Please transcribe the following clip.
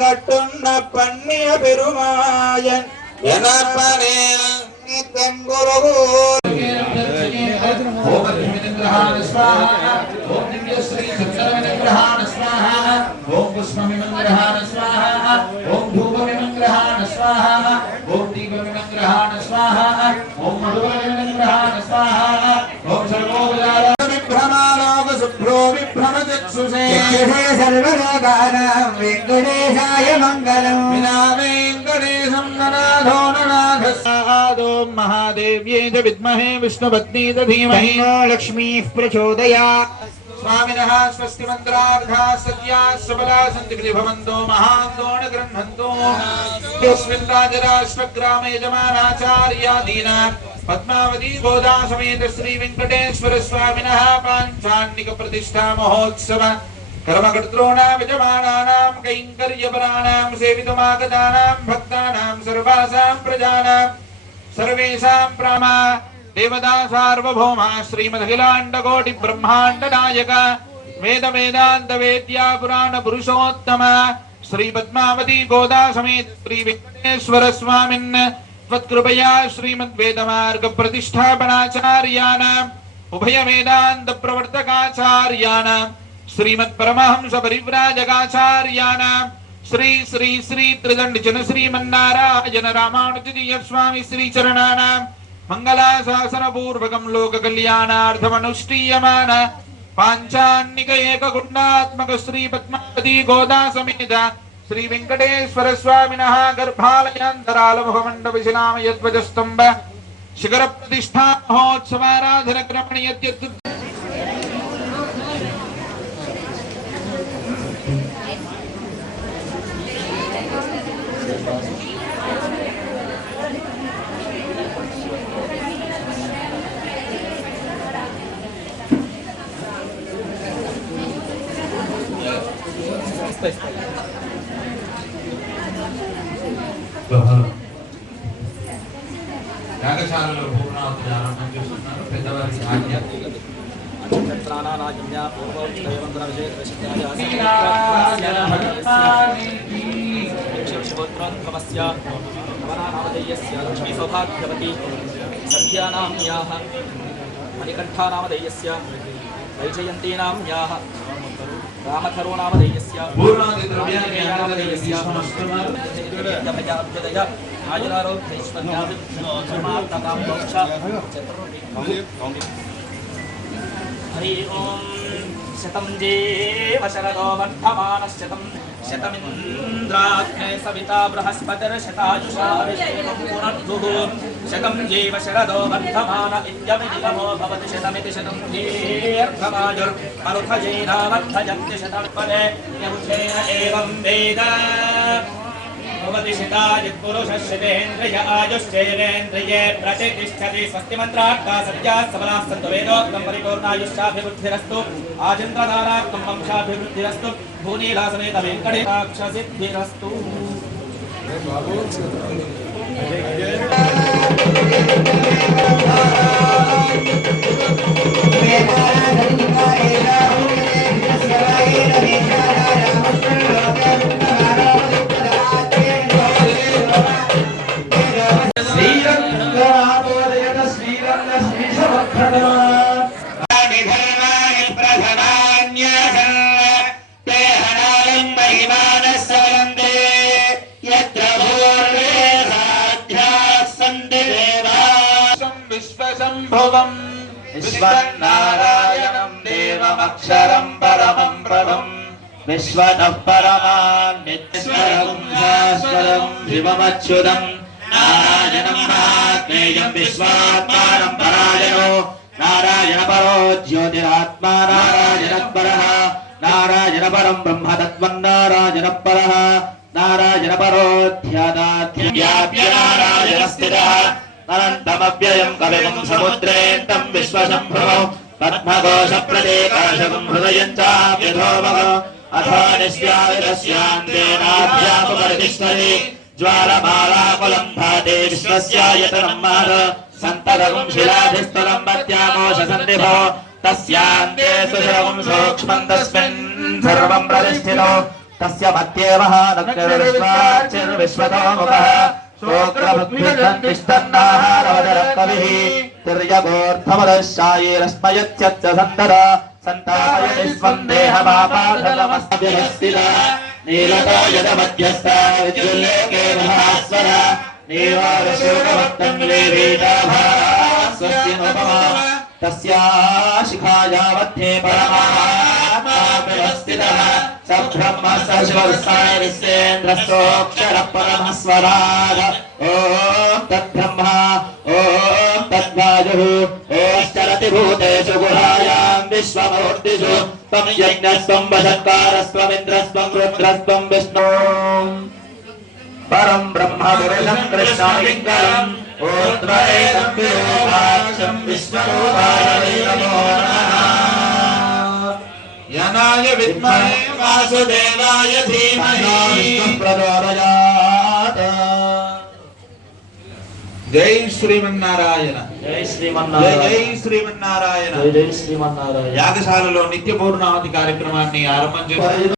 கட்டுண்ண பண்ணிய பெருமாயன் எனப்பனில் நித்தங்குரு सर्वलोकानां वेंकटेशाय मंगलम् विना वेंकटेशं ननाथो ननाथस्सादो महादेव्यै च विद्महे विष्णुपत्नी च धीमहि लक्ष्मीः प्रचोदयात् स्वामिनः स्वस्ति मन्त्रार्थाः सत्याः सबलाः सन्ति भवन्तो महान्तोण गृह्णन्तो यस्मिन् राजराष्ट्रग्रामे यजमानाचार्यादीनां पद्मावती गोदा समेत श्री वेंकटेश्वर स्वामिनः पाञ्चान्निक प्रतिष्ठा महोत्सव कर्मकर्तॄणां यजमानानां कैङ्कर्यपराणां सेवितमागतानां भक्तानां सर्वासां प्रजानां सर्वेषां प्रमा देवता सार्वभौमा श्रीमदखिलाण्डकोटि ब्रह्माण्ड नायक वेद वेदान्त वेद्या पुराण पुरुषोत्तम श्री पद्मावती गोदा समेत श्री वेंकटेश्वर स्वामिन् त्वत्कृपया श्रीमद्वेदमार्ग प्रतिष्ठापनाचार्याणाम् उभय वेदान्त प्रवर्तकाचार्याणां श्रीमत्परमहंस परिव्राजकाचार्याणाम् श्री श्री श्री त्रिदण्डजन श्रीमन्नारायण रामानुजतीय स्वामी श्री चरणानां मंगलाशासन पूर्वकं लोक कल्याणार्थमनुष्ठीयमान पाञ्चान्निक एकगुणात्मक श्री पद्मावती गोदा समेत श्री वेंकटेश्वर स्वामिनः गर्भालयान्तरालमुखमण्डपशिलाम यद्वजस्तम्भ शिखर प्रतिष्ठा महोत्सवाराधन क्रमण यद्यत् యాగశాలలో పూర్ణావతారం చూస్తున్నారు పెద్దవారికి ఆజ్ఞ నక్షత్రానారాజ్ఞ పూర్వోత్తరవంతర విశేషాయ నవనామధేయస్య లక్ష్మీ సౌభాగ్యవతి సంధ్యానాం యాః మణికంఠానామధేయస్య వైజయంతీనాం యాః రామకరో నామధేయస్య పూర్ణాది ద్రవ్యాన్ని నామధేయస్య సమస్తమార్ జపయాభ్యుదయ आयुरारोग्यैश्वर्याभिवृद्धिमार्थकां मोक्ष हरि ओम शतं जीव शरदो वर्धमानश्शतं शतमिन्द्राग्ने सविता बृहस्पतिर्शतायुषा विश्वेमं पुनर्धुः शतं जीव शरदो वर्धमान इत्यमिदिगमो भवति शतमिति शतं दीर्घमायुर्मरुथजेनावर्धयन्ति शतम्पदे यमुषेण एवं वेद भवति शितायुत्पुरुषश्चितेन्द्रिय आयुश्चेवेन्द्रिये प्रतिष्ठति स्वस्तिमन्त्रार्था सत्याः सबलाः सन्तु वेदोक्तं परिपूर्णायुष्याभिवृद्धिरस्तु आजिन्द्रधाराक्तं वंशाभिवृद्धिरस्तु भूनीलासमेत वेङ्कटेशाक्षसिद्धिरस्तु विश्वनारायणं देवमक्षरं परमं प्रभं विश्वतः परमान् नित्यस्वरं शाश्वतं शिवमच्युतं नारायणं महात्मेयं विश्वात्मानं परायणो नारायण परो ज्योतिरात्मा नारायण परः नारायण परं ब्रह्म तत्त्वं नारायण परः नारायण परो ध्यानाध्याप्य नारायण स्थितः अनन्तमव्ययं कविगुं समुद्रेऽन्तं विश्वशम्भुवौ पद्मघोषप्रदेकाशगुं हृदयं चाप्यधोमगो अथो निस्यावितस्यान्तेनाभ्यामुपरितिष्ठति ज्वालमालाकुलं भाते विश्वस्यायतनं महद सन्ततगुं शिलाधिस्थलं मत्याकोशसन्निभो तस्यान्ते सुशरगुं सूक्ष्मं तस्मिन् सर्वं प्रतिष्ठितो तस्य मध्ये महानक्षरविश्वतोमुखः शोक्रमुद्भिदन्तिष्ठन्नाहारवदरकविः तिर्यगोर्धमदशायैरस्मयत्यच्च सन्तरा सन्तापयति स्वं देहमापाधनमस्तिदा नीलतायदमध्यस्था विद्युल्लेखे महास्वर नीवारशोकवक्तं लेभीताभा स्वस्ति नोपमा तस्या शिखाया मध्ये परमात्माव्यवस्थितः स ब्रह्म स शिवसायनिसेन्द्रस्तोऽक्षरः परमस्वराग ॐ तद्ब्रह्मा ॐ तद्वायुः ओश्चरति भूतेषु गुहायां विश्वमूर्तिषु त्वं यज्ञस्त्वं वषट्कारस्त्वमिन्द्रस्त्वं रुद्रस्त्वं विष्णुः परं ब्रह्म पुरुषं कृष्णलिङ्गम् ऊर्ध्वरेतं विरूपाक्षं विश्वरूपाय नमो नमः यनाय विद्महे वासुदेवाय धीमहि प्रचोदयात् जय श्रीमन्नारायण जय जय श्रीमन्नारायण जय श्रीमन्नारायण जय श्रीमन्नारायण యాగశాలలో నిత్య పూర్ణాహుతి కార్యక్రమాన్ని ఆరంభం చేశారు.